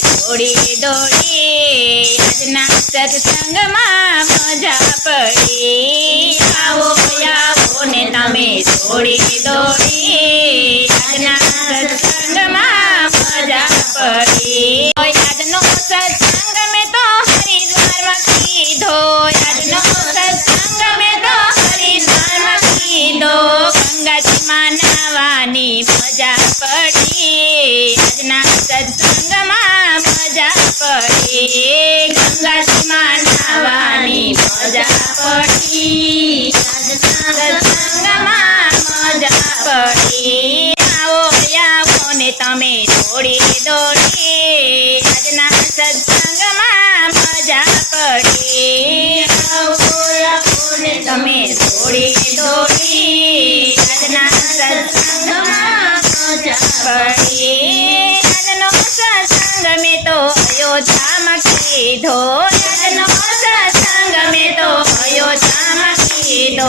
થોડી દોડી આજના સત્સંગમાં મજા પડી આવો આવો ને તમે થોડી દોડી આજના સત્સંગમાં મજા પડી આજનો સત્સંગ મેં તો હરિદ્વારમાં કીધો આજનો સત્સંગ મેં તો હરિદ્વારમાં કીધો ગંગાજીમાં નાવાની મજા પડી આજના સત્સંગમાં મજા પડી ગંગાજીમાં નાવાની મજા પડી આજના સત્સંગમાં મજા પડી આવો આવો ને તમે થોડી દોડી આજના સત્સંગમાં મજા પડી આવો આવો ને તમે થોડી દોડી આજના સત્સંગમાં મજા પડી આજનો સત્સંગ મેં તો અયોધ્યામાં કીધો આજનો સત્સંગ મેં તો અયોધ્યામાં કીધો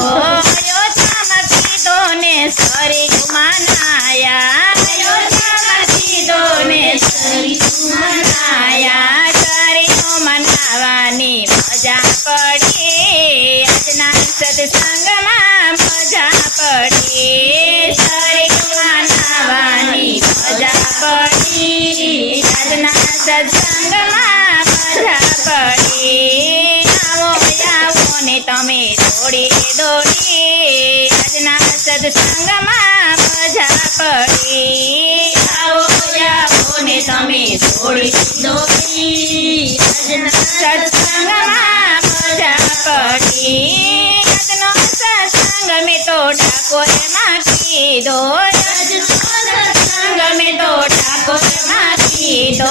ને સરીગુમાં નાયા અયોધ્યામાં કીધો ને સરીગુમાં નાયા સરીગુમાં નાવાની મજા પડી આજના સત્સંગમાં મજા પડી સરીગુમાં નાવાની મજા પડી આજના સત્સંગમાં મજા પડી આવો આવો ને તમે થોડી દોડી આજના સત્સંગમાં મજા પડી આવો આવો ને તમે થોડી દોડી આજના સત્સંગમાં મજા પડી આજનો સત્સંગ મેં તો ડાકોરમાં કીધો આજનો સત્સંગ મેં તો ડાકોરમાં કીધો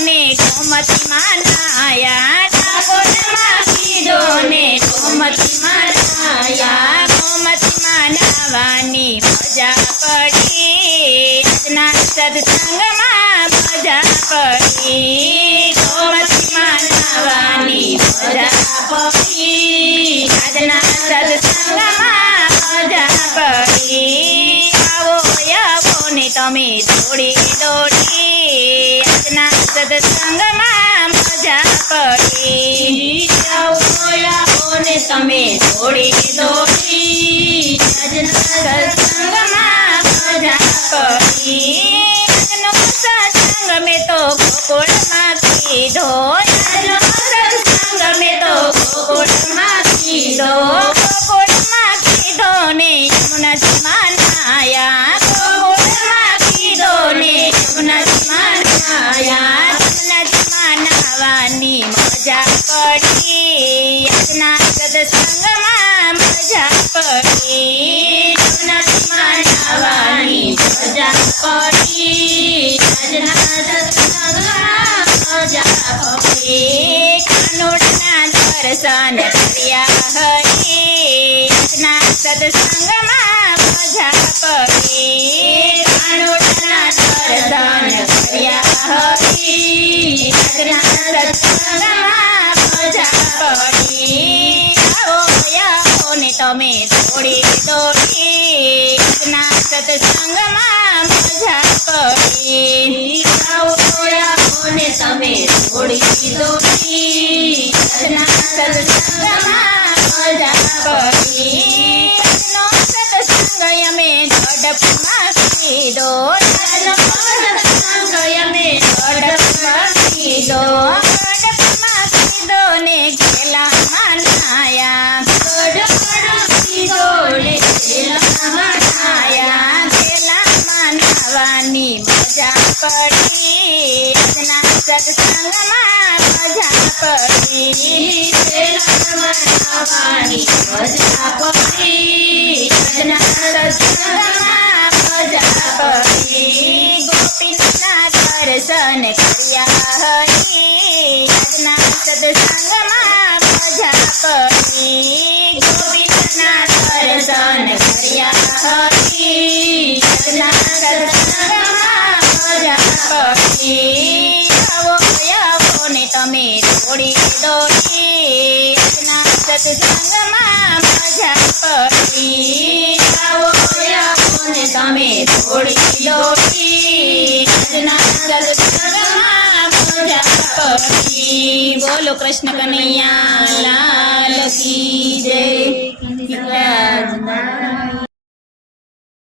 ને ગોમતીમાં નાયા ડાકોરમાં કીધો ને ગોમતીમાં નાયા ગોમતીમાં નાવાની મજા પડી આજના સત્સંગમાં મજા પડી ગોમતીમાં નાવાની મજા પડી આજના સત્સંગમાં મજા પડી આવો આવો ને તમે થોડી દોડી આજના સત્સંગમાં મજા પડી આવો આવો ને તમે થોડી દોડી આજના સત્સંગમાં મજા પડી આજનો સત્સંગ મેં તો ગોકુળમાં કીધો આજનો સત્સંગ મેં તો ગોકુળમાં કીધો ને યમુનાજીમાં નાયા ગોકુળમાં કીધો ને યમુનાજીમાં નાયા યમુનાજીમાં નાવાની મજા પડી આજના સત્સંગમાં મજા પડી યમુનાજીમાં નાવાની મજા પડી આજના સત્સંગમાં મજા પડી કાનોડના દર્શન કર્યા હરી આજના સત્સંગમાં મજા પડી કાનોડના દર્શન કર્યા હરી આજના સત્સંગમાં મજા પડી આવો આવો ને તમે થોડી દોડી આજના સત્સંગમાં મજા પડી આવો આવો ને તમે થોડી દોડી આજના સત્સંગમાં મજા પડી આજનો સત્સંગ અમે ગઢપુરમાં કીધો આજનો સત્સંગ અમે ગઢપુરમાં કીધો ગઢપુરમાં કીધો ને ઘેલામાં નાયા ગઢપુરમાં કીધો ને ઘેલામાં નાયા ઘેલામાં નાવાની મજા પડી આજના સત્સંગમાં મજા પડી ઘેલામાં નાવાની મજા પડી આજના સત્સંગમાં મજા પડી ગોપીના દર્શન કર્યા હરી આજના સત્સંગમાં મજા પડી ગોપીના દર્શન કર્યા હરી આજના સત્સંગમાં મજા પડી આવો આવો ને તમે થોડી દોડી આજના સત્સંગમાં મજા પડી આવો આવો ને તમે થોડી દોડી આજના બોલો કૃષ્ણ કનૈયા લાલ કી જય.